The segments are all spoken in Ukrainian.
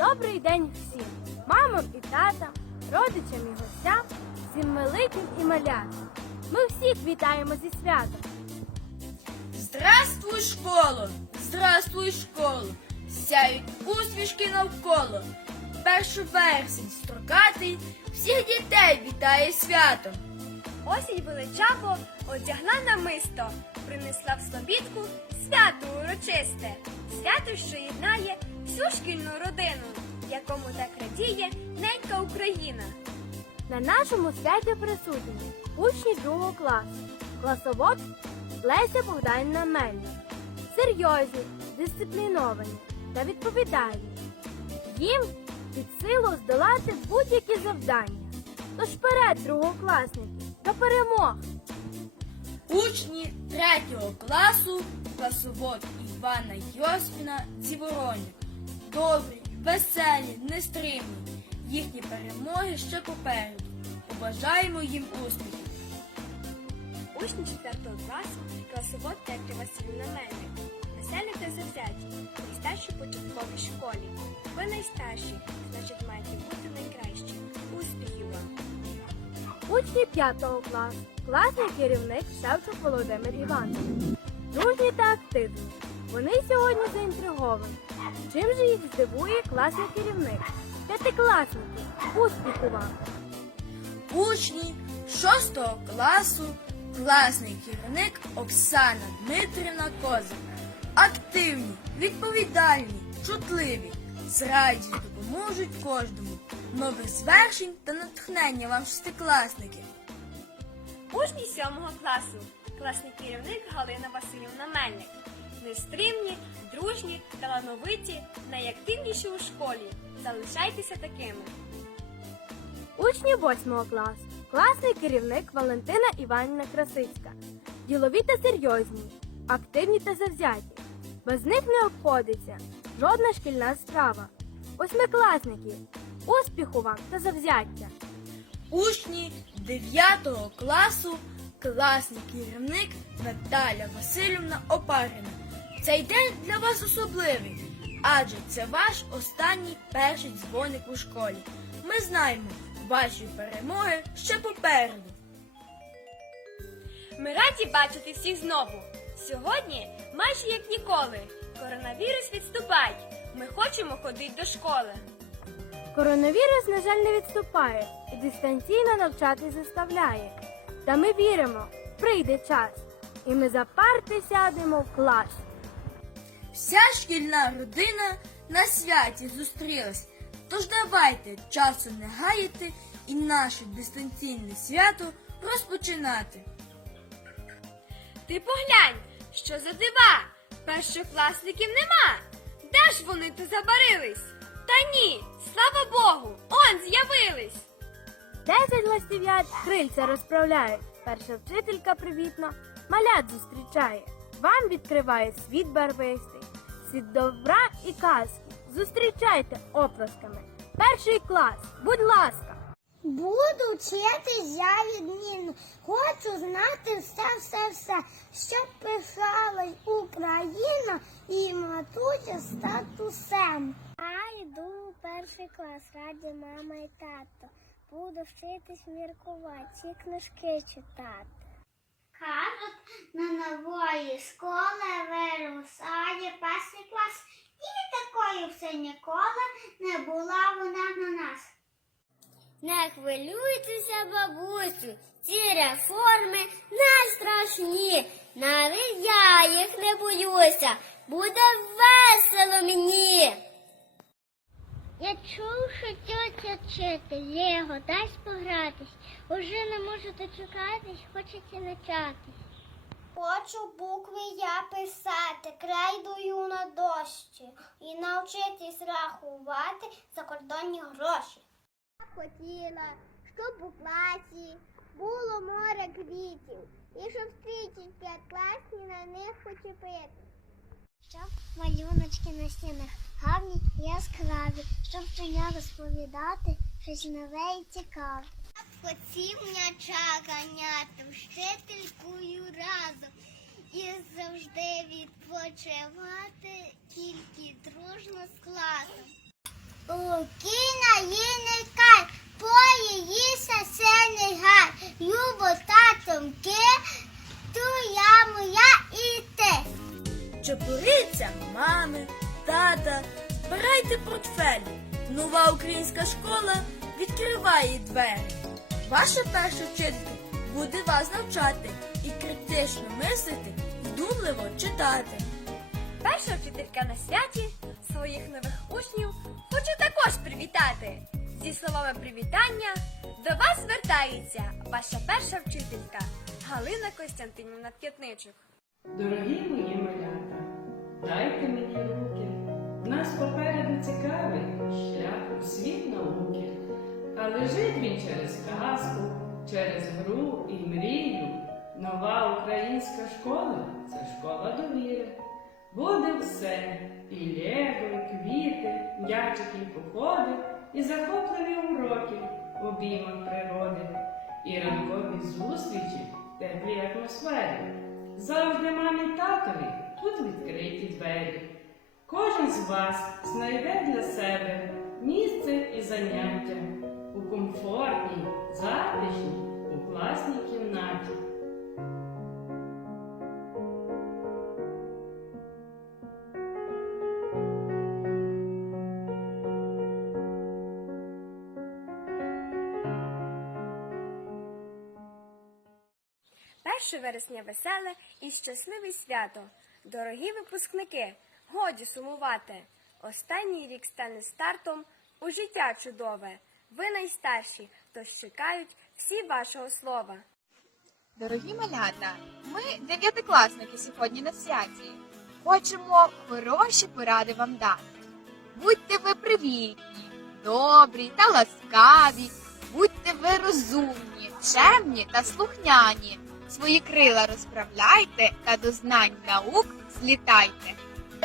Добрий день всім, мамам і татам, родичам і гостям, всім великим і малятам. Ми всіх вітаємо зі святом. Здравствуй, школо! Здравствуй, школо! Сяють усмішки навколо. Першу вересень строкатий всіх дітей вітає святом. Осінь величаво одягла намисто, принесла в слобідку свято урочисте, свято, що єднає всю шкільну родину, якому так радіє ненька Україна. На нашому святі присутні учні другого класу, класовод Леся Богданівна Мельник. Серйозні, дисципліновані та відповідальні. Їм під силу здолати будь-які завдання. Тож вперед, другокласники, до перемог! Учні третього класу класовод Івана Йосифіна Дзівороняк. Добрі, веселі, нестримні. Їхні перемоги ще попереду. Побажаємо їм успіхів. Учні 4 класу, класовод Тетя Васильівна Мельник. Веселі та завзяті, найстарші початковій школі. Ви найстарші, значить маєте бути найкращі. Успіхів вам! Учні 5 класу, класний керівник Шевчук Володимир Іванович. Дружні та активні. Вони сьогодні заінтриговані. Чим же їх здивує класний керівник? П'ятикласники, успіху вам! Учні 6 класу, класний керівник Оксана Дмитрівна Козак. Активні, відповідальні, чутливі, з радістю допоможуть кожному. Нових звершень та натхнення вам шестикласники. Учні 7 класу, класний керівник Галина Васильівна Мельник. Нестримні, дружні, талановиті, найактивніші у школі. Залишайтеся такими. Учні 8 класу, класний керівник Валентина Іванівна Красицька. Ділові та серйозні, активні та завзяті. Без них не обходиться жодна шкільна справа. Восьмикласники, успіху вам та завзяття! Учні 9 класу, класний керівник Наталя Васильівна Опарина. Цей день для вас особливий, адже це ваш останній перший дзвоник у школі. Ми знаємо, ваші перемоги ще попереду. Ми раді бачити всіх знову. Сьогодні, майже як ніколи, коронавірус відступає. Ми хочемо ходити до школи. Коронавірус, на жаль, не відступає і дистанційно навчати заставляє. Та ми віримо, прийде час, і ми за парти сядемо в клас. Вся шкільна родина на святі зустрілась. Тож давайте часу не гаяти і наше дистанційне свято розпочинати. Ти поглянь, що за дива! Першокласників нема. Де ж вони то забарились? Та ні, слава Богу, он з'явились. Десять ластів'ят крильця розправляють. Перша вчителька привітно малят зустрічає. Вам відкриває світ барвистий, світ добра і казки. Зустрічайте оплесками. Перший клас, будь ласка. Буду вчитись я відмінно. Хочу знати все, все, все, щоб пишалась Україна і матуся статусем. Я йду у перший клас, раді мама і тато. Буду вчитись міркувати, ці книжки читати. Кажуть, на нової школи вирусає перший клас. І такою все ніколи не була вона на нас. Не хвилюйтеся, бабусю, ці реформи не страшні. Навіть я їх не боюся. Буде весело мені. Я чув, що тьотя вчитель Лего дасть погратись. Уже не можу дочекатись, хочеться начатись. Хочу букви я писати, крейдою на дощі і навчитись рахувати закордонні гроші. Я Хотіла, щоб у класі було море квітів, і щоб стрічки п'яткласні на них почепити. Щоб малюночки на стінах гарні і яскраві, щоб щодня розповідати щось нове і цікаве. Хотів м'яча ганяти вчителькою разом і завжди відпочивати тільки дружно з класом. У кіна її кай, по її сесений гай, любо та татомки, ту я моя і те. Чепуриця мами тата, збирайте портфелі. Нова українська школа відкриває двері. Ваша перша вчителька буде вас навчати і критично мислити, вдумливо читати. Перша вчителька на святі своїх нових учнів хочу також привітати. Зі словами привітання до вас звертається ваша перша вчителька Галина Костянтинівна П'ятничук. Дорогі мої малята, дайте мені руки. Нас попереду цікавий шлях у світ науки. А лежить він через казку, через гру і мрію. Нова українська школа це школа довіри. Буде все і лего, і квіти, м'ячики, і походи, і захопливі уроки в обіймах природи, і ранкові зустрічі в теплій атмосфері. Завжди мамі татові тут відкриті двері. Кожен з вас знайде для себе місце і заняття у комфортній, затишній, у класній кімнаті. Перше вересня веселе і щасливе свято. Дорогі випускники, годі сумувати. Останній рік стане стартом у життя чудове. Ви найстарші, тож чекають всі вашого слова. Дорогі малята, ми дев'ятикласники сьогодні на святі. Хочемо хороші поради вам дати. Будьте ви привітні, добрі та ласкаві, будьте ви розумні, чемні та слухняні. Свої крила розправляйте та до знань наук злітайте.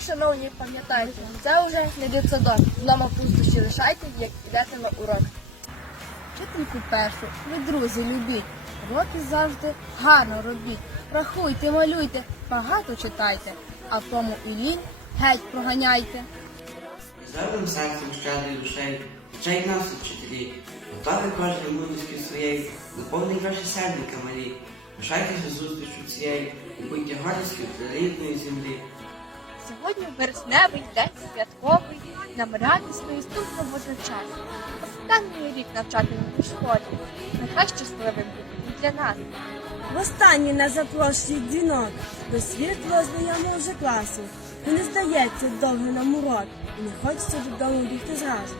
Шановні, пам'ятайте, це вже не дитсадок. Вдома пустощі лишайте, як підете на урок. Вчительку першу, ви друзі, любіть. Уроки завжди гарно робіть. Рахуйте, малюйте, багато читайте, а тому і лінь геть проганяйте. Здоровим серцем щедрою душею, вчать нас вчителі, готові кожній мудрості своєї, наповнить ваші серденька малі, лишайтеся зустрічю цієї, і будьте гордістю для рідної землі. Сьогодні вересневий день святковий, нам радісно і ступно навчати. Останній рік навчатимемо в школі. Нехай щасливим буде і для нас. Востаннє на запрошує дзвінок до світло знайомого вже класу. І не здається довго нам урок, і не хочеться додому бігти зразу.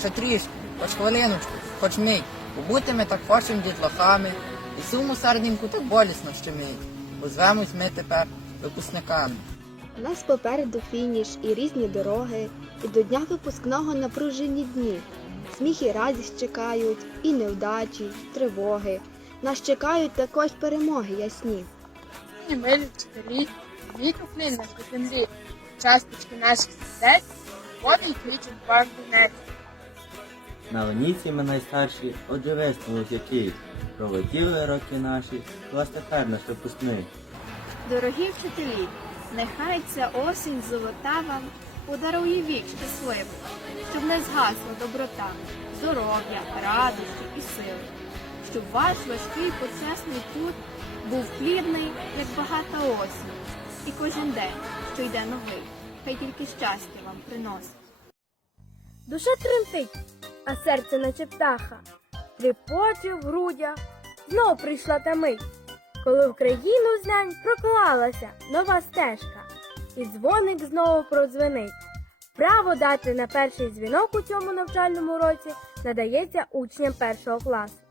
Ще трішки, хоч хвилиночку, хоч мить. Побути ми так хочемо дітлахами, і суму серденьку так болісно щемить. Бо звемось ми тепер випускниками. У нас попереду фініш і різні дороги, і до дня випускного напружені дні. Сміх і радість чекають, і невдачі, тривоги. Нас чекають також перемоги ясні. І милі вчителі, вік уклін нас до землі, часточки наших сердець, води й кличуть бардунець. На ланіці ми найстарші, отже виснули який. Пролетіли роки наші, клас тепер наш випускник. Дорогі вчителі, нехай ця осінь золота вам подарує вік щасливий, щоб не згасла доброта, здоров'я, радості і сили, щоб ваш важкий почесний путь був плідний, як багата осінь, і кожен день, що йде новий, хай тільки щастя вам приносить. Душа тремтить, а серце наче птаха. Тріпоче в грудях, знов прийшла та мить, коли в країну знань проклалася нова стежка, і дзвоник знову продзвенить. Право дати на перший дзвінок у цьому навчальному році надається учням першого класу.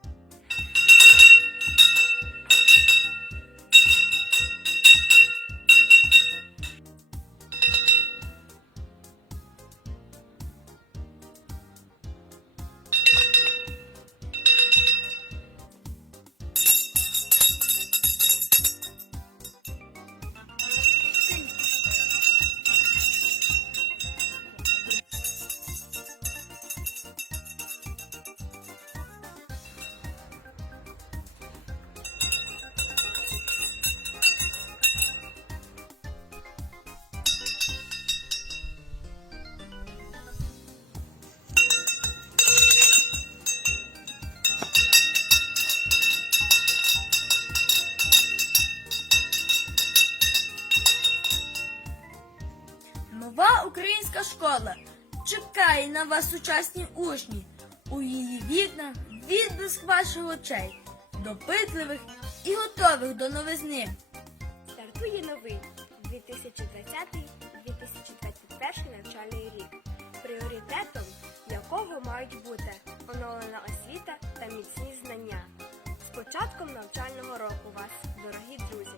Школа чекає на вас, сучасні учні. У її вікнах відблиск ваших очей, допитливих і готових до новизни. Стартує новий 2020-2021 навчальний рік, пріоритетом якого мають бути оновлена освіта та міцні знання. З початком навчального року вас, дорогі друзі!